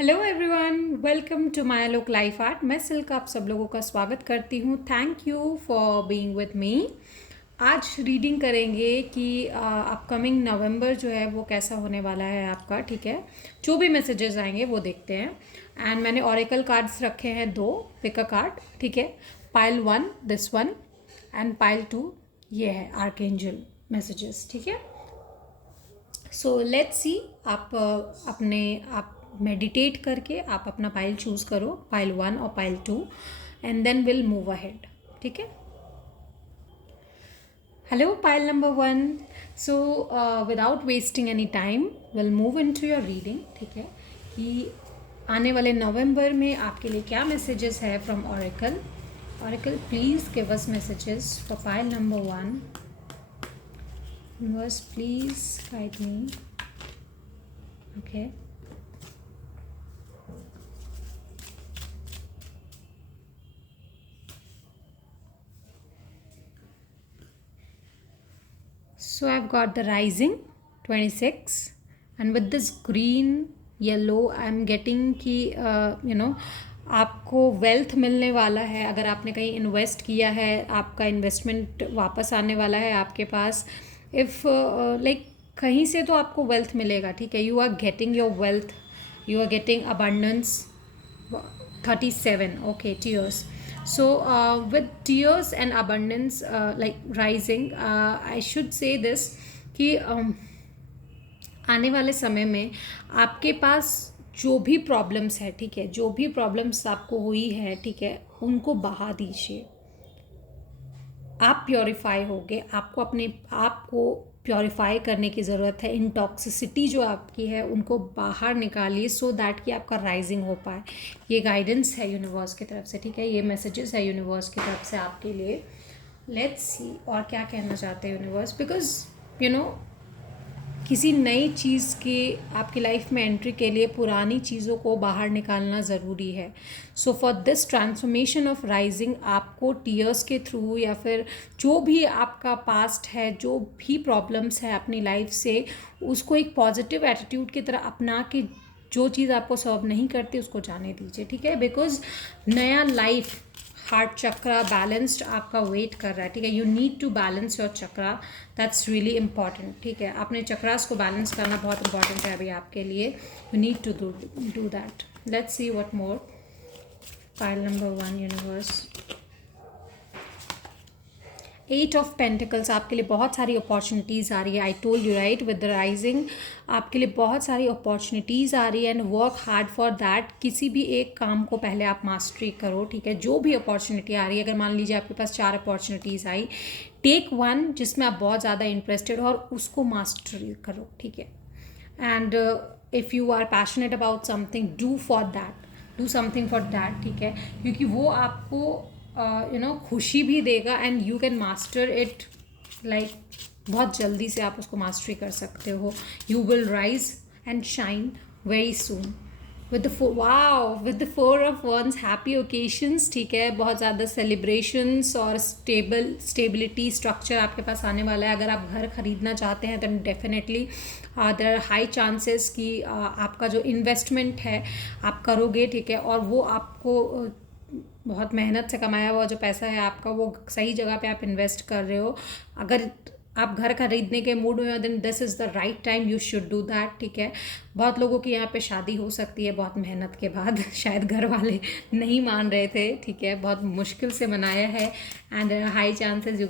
Hello everyone, welcome to my look life art. मैं Silk आप सब लोगों का स्वागत करती हूँ। Thank you for being with me. आज रीडिंग करेंगे कि अपकमिंग नवंबर जो है वो कैसा होने वाला है आपका। ठीक है, जो भी मैसेजेस आएंगे वो देखते हैं। एंड मैंने ऑरेकल कार्ड्स रखे हैं दो। Pick a card. ठीक है, pile 1 this one and pile 2 ये है आर्कएंजल मैसेजेस। ठीक है, सो लेट्स सी। आप मेडिटेट करके आप अपना पाइल चूज करो, पाइल 1 और pile 2, and then will move ahead. ठीक है, hello pile number 1। So without wasting any time will move into your reading. ठीक है, कि आने वाले नवंबर में आपके लिए क्या मैसेजेस है from oracle. Oracle please give us messages for pile number 1। Universe please guide me. Okay, so I've got the rising 26, and with this green yellow I'm getting कि आपको वेल्थ मिलने वाला है। अगर आपने कहीं इन्वेस्ट किया है, आपका इन्वेस्टमेंट वापस आने वाला है आपके पास। इफ़ लाइक कहीं से तो आपको वेल्थ मिलेगा। ठीक है, you are getting your wealth, you are getting abundance. 37, okay, tears. So with tears and abundance like rising, I should say this कि आने वाले समय में आपके पास जो भी प्रॉब्लम्स है, ठीक है, जो भी प्रॉब्लम्स आपको हुई है, ठीक है, उनको बहा दीजिए। आप प्योरीफाई होगे। आपको अपने आप को प्योरीफाई करने की ज़रूरत है। इंटॉक्सिसिटी जो आपकी है उनको बाहर निकालिए, सो दैट कि आपका राइजिंग हो पाए। ये गाइडेंस है यूनिवर्स की तरफ से। ठीक है, ये मैसेजेस है यूनिवर्स की तरफ से आपके लिए। लेट्स सी और क्या कहना चाहते हैं यूनिवर्स, बिकॉज यू नो किसी नई चीज़ के आपकी लाइफ में एंट्री के लिए पुरानी चीज़ों को बाहर निकालना ज़रूरी है। So for this transformation of rising आपको टीयर्स के थ्रू या फिर जो भी आपका पास्ट है, जो भी प्रॉब्लम्स है अपनी लाइफ से, उसको एक पॉजिटिव एटीट्यूड की तरह अपना के जो चीज़ आपको सर्व नहीं करती उसको जाने दीजिए। ठीक है, बिकॉज नया लाइफ हार्ट चक्रा बैलेंस्ड आपका वेट कर रहा है। ठीक है, you need to balance your chakra, that's really important. ठीक है, अपने चक्रास को बैलेंस करना बहुत इंपॉर्टेंट है अभी आपके लिए। You need to do that. Let's see what more. Pile number 1 universe, 8 of pentacles आपके लिए बहुत सारी अपॉर्चुनिटीज़ आ रही है। I told you right, with the rising आपके लिए बहुत सारी अपॉर्चुनिटीज़ आ रही है, and work hard for that. किसी भी एक काम को पहले आप मास्टरी करो। ठीक है, जो भी अपॉर्चुनिटी आ रही है, अगर मान लीजिए आपके पास 4 अपॉर्चुनिटीज़ आई, टेक वन जिसमें आप बहुत ज़्यादा इंटरेस्टेड हो और उसको मास्टरी करो। ठीक है, and if you are passionate about something, do for that, do something for that. ठीक है, क्योंकि वो आपको खुशी भी देगा, and you can master it like बहुत जल्दी से आप उसको मास्टरी कर सकते हो। You will rise and shine very soon with the 4 of wands, happy occasions. ठीक है, बहुत ज़्यादा सेलिब्रेशंस और स्टेबिलिटी स्ट्रक्चर आपके पास आने वाला है। अगर आप घर खरीदना चाहते हैं तो definitely there are high chances कि आपका जो इन्वेस्टमेंट है आप करोगे। ठीक है, और वो आपको बहुत मेहनत से कमाया हुआ जो पैसा है आपका, वो सही जगह पे आप इन्वेस्ट कर रहे हो। अगर आप घर खरीदने के मूड में हो, then this is the right time, you should do that. ठीक है, बहुत लोगों की यहाँ पे शादी हो सकती है बहुत मेहनत के बाद। शायद घर वाले नहीं मान रहे थे। ठीक है, बहुत मुश्किल से मनाया है, and high chances you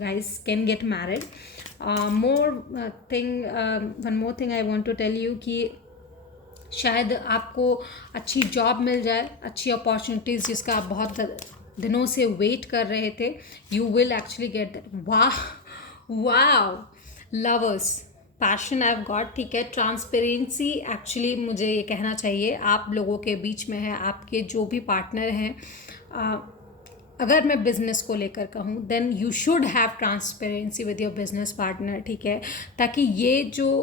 guys can get married. One more thing I want to tell you कि शायद आपको अच्छी जॉब मिल जाए, अच्छी अपॉर्चुनिटीज़ जिसका आप बहुत दिनों से वेट कर रहे थे। You will actually get that. वाह lovers, passion I have got. ठीक है, ट्रांसपेरेंसी एक्चुअली मुझे ये कहना चाहिए आप लोगों के बीच में है। आपके जो भी पार्टनर हैं, अगर मैं बिज़नेस को लेकर कहूँ, then you should have transparency with your business partner. ठीक है, ताकि ये जो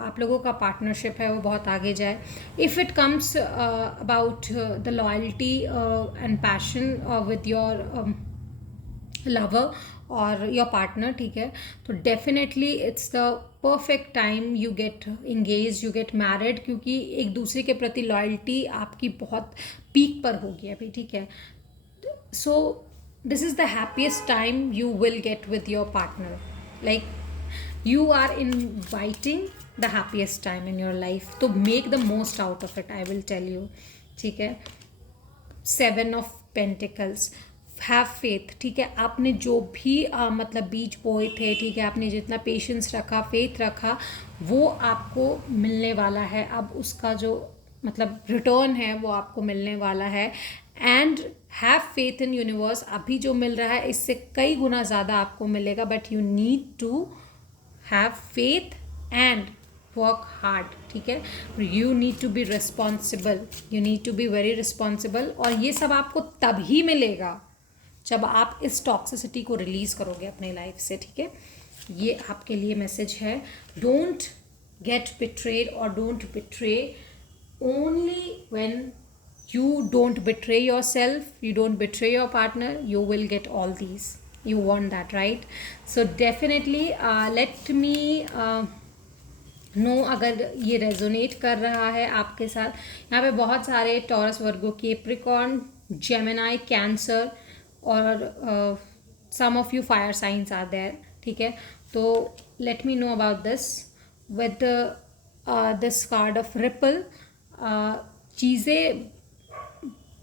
आप लोगों का पार्टनरशिप है वो बहुत आगे जाए। If it comes about the loyalty and passion with your lover और योर पार्टनर, ठीक है, तो definitely it's the perfect time you get engage, you get married, क्योंकि एक दूसरे के प्रति लॉयल्टी आपकी बहुत पीक पर होगी अभी, ठीक है. So this is the happiest time you will get with your partner. Like, you are inviting the happiest time in your life, तो make the most out of it, I will tell you. ठीक है. 7 of Pentacles, have faith, ठीक है. आपने जो भी मतलब बीज बोए थे, ठीक है, आपने जितना पेशेंस रखा, फेथ रखा, वो आपको मिलने वाला है. अब उसका जो मतलब रिटर्न है वो आपको मिलने वाला है. And have faith in universe. अभी जो मिल रहा है इससे कई गुना ज़्यादा आपको मिलेगा, but you need to have faith and work hard, ठीक है. You need to be responsible, you need to be very responsible. और ये सब आपको तभी मिलेगा जब आप इस टॉक्सिसिटी को रिलीज़ करोगे अपने लाइफ से, ठीक है. ये आपके लिए मैसेज है. डोंट गेट बिट्रेड और don't betray. Only when you don't betray yourself, you don't betray your partner, you will get all these. You want that, right? So definitely let me know अगर ये resonate कर रहा है आपके साथ. यहाँ पे बहुत सारे Taurus, Virgo, Capricorn, Gemini, cancer और some of you fire signs are there, ठीक है. तो let me know about this with this card of ripple. चीज़ें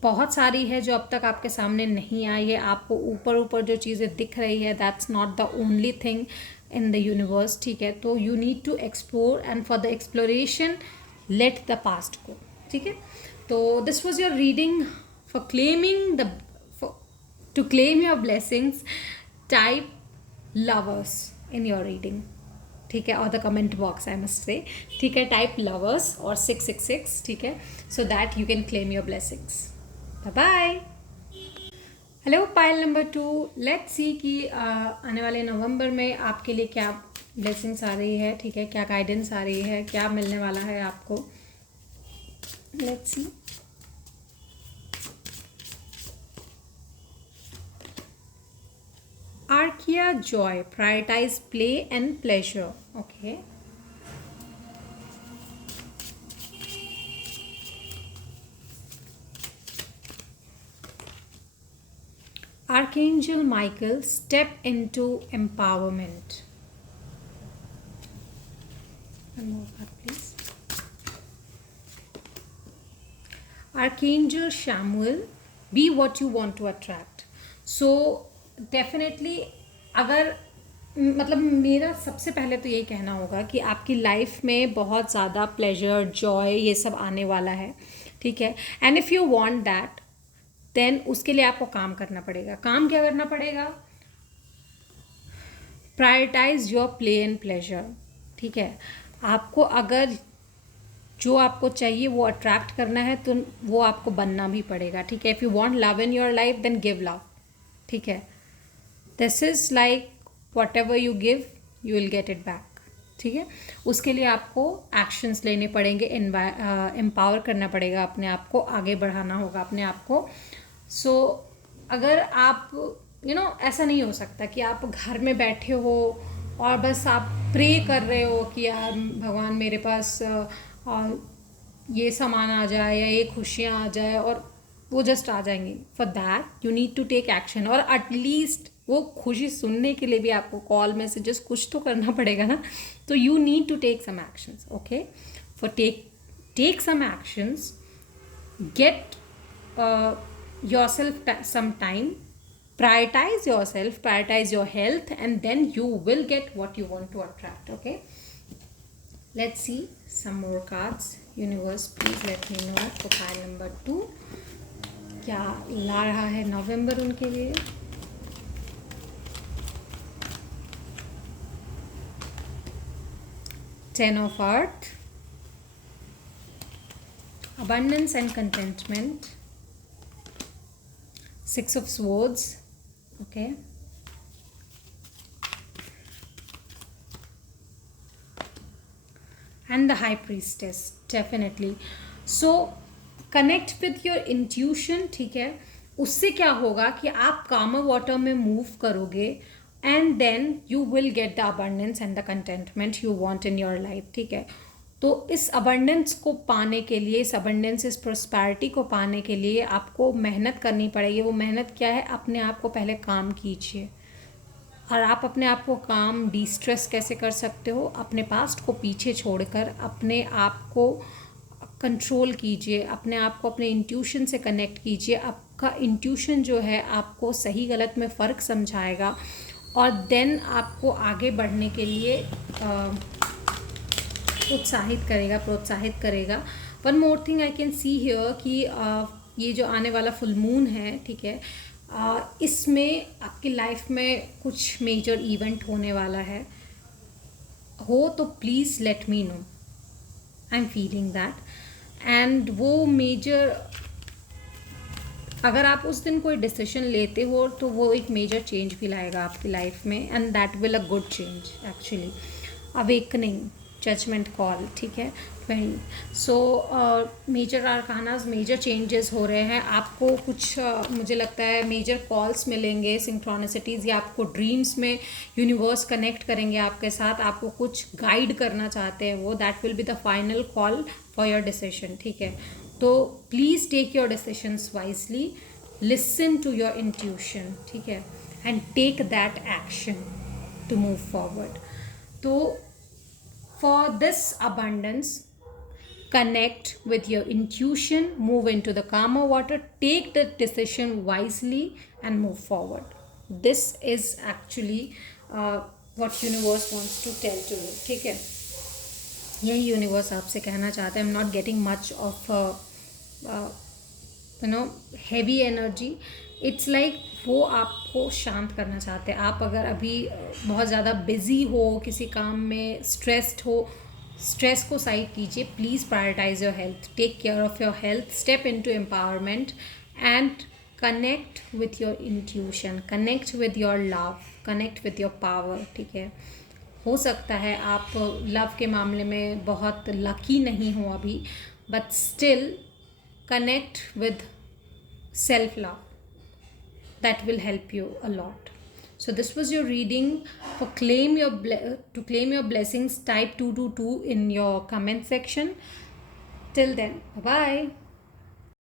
बहुत सारी है जो अब तक आपके सामने नहीं आई है. आपको ऊपर ऊपर जो चीज़ें दिख रही है, that's not the only thing in the universe, ठीक है. तो you need to explore and for the exploration let the past go, ठीक है. तो this was your reading for claiming the to claim your blessings. Type lovers in your reading, ठीक है, और the comment box I must say, ठीक है. Type lovers और 666, ठीक है, so that you can claim your blessings. Bye. Hello pile number 2. Let's see कि आने वाले नवंबर में आपके लिए क्या ब्लेसिंग्स आ रही है, ठीक है, क्या गाइडेंस आ रही है, क्या मिलने वाला है आपको. Let's see. Archeia Joy, prioritize play and pleasure. Okay. Archangel Michael, step into empowerment. One more card, please. Archangel Samuel, be what you want to attract. So definitely अगर मतलब मेरा सबसे पहले तो यही कहना होगा कि आपकी लाइफ में बहुत ज़्यादा प्लेजर, जॉय, ये सब आने वाला है, ठीक है. And if you want that, then उसके लिए आपको काम करना पड़ेगा. काम क्या करना पड़ेगा? Prioritize your play and pleasure, ठीक है. आपको अगर जो आपको चाहिए वो अट्रैक्ट करना है तो वो आपको बनना भी पड़ेगा, ठीक है. If you want love in your life then give love, ठीक है. This is like whatever you give you will get it back, ठीक है. उसके लिए आपको एक्शंस लेने पड़ेंगे, एम्पावर करना पड़ेगा अपने आप को, आगे बढ़ाना होगा अपने आप को. सो अगर आप ऐसा नहीं हो सकता कि आप घर में बैठे हो और बस आप प्रे कर रहे हो कि यार भगवान मेरे पास ये सामान आ जाए या ये खुशियाँ आ जाए और वो जस्ट आ जाएंगी. For that you need to take action. और एटलीस्ट वो खुशी सुनने के लिए भी आपको कॉल, मैसेजेस, कुछ तो करना पड़ेगा ना. तो you need to take some actions, okay. For take some actions, get yourself some time, prioritize yourself, prioritize your health, and then you will get what you want to attract, okay. Let's see some more cards. Universe, please let me know for pile number 2 क्या ला रहा है नवंबर उनके लिए. Ten of Earth, abundance and contentment. 6 of Swords, okay. And the High Priestess, definitely. So connect with your intuition, ठीक है. उससे क्या होगा कि आप कामर वाटर में मूव करोगे and then you will get the abundance and the contentment you want in your life, ठीक है। तो इस अबंडेंस को पाने के लिए, इस अबंडेंस, इस प्रोस्पैरिटी को पाने के लिए आपको मेहनत करनी पड़ेगी। वो मेहनत क्या है? अपने आप को पहले काम कीजिए। और आप अपने आप को काम, डिस्ट्रेस कैसे कर सकते हो? अपने पास्ट को पीछे छोड़कर अपने आप को कंट्रोल कीजिए, अपने आप को अपने इंट्यूशन से कनेक्ट कीजिए। आपका इंट्यूशन जो है आपको सही गलत में फ़र्क समझाएगा और देन आपको आगे बढ़ने के लिए प्रोत्साहित करेगा। One more thing I can see here कि ये जो आने वाला फुल मून है, ठीक है, इसमें आपकी लाइफ में कुछ मेजर इवेंट होने वाला है। हो तो please let me no, I am feeling that. And वो मेजर, अगर आप उस दिन कोई डिसीजन लेते हो तो वो एक मेजर चेंज भी लाएगा आपकी लाइफ में, and that will a good change actually. Awakening, judgement call, ठीक है। So major arcanas, major changes हो रहे हैं आपको। कुछ मुझे लगता है मेजर कॉल्स मिलेंगे, सिंक्रोनिसिटीज़, या आपको ड्रीम्स में यूनिवर्स कनेक्ट करेंगे आपके साथ, आपको कुछ गाइड करना चाहते हैं वो। That will be the final call for your decision, ठीक है। तो please take your decisions wisely, listen to your intuition, ठीक है, and take that action to move forward. तो for this abundance, connect with your intuition, move into the calmer water, take the decision wisely and move forward. This is actually what universe wants to tell to you, ठीक है। यही universe आपसे कहना चाहता है। I am not getting much of heavy energy. It's like वो आपको शांत करना चाहते हैं। आप अगर अभी बहुत ज़्यादा बिजी हो, किसी काम में स्ट्रेस्ड हो, स्ट्रेस को साइड कीजिए। Please prioritize your health, take care of your health, step into empowerment and connect with your intuition, connect with your love, connect with your power, ठीक है। हो सकता है आप लव के मामले में बहुत लकी नहीं हो अभी, but still connect with self love, that will help you a lot. So this was your reading. For to claim your blessings, type 222 in your comment section. Till then, bye bye.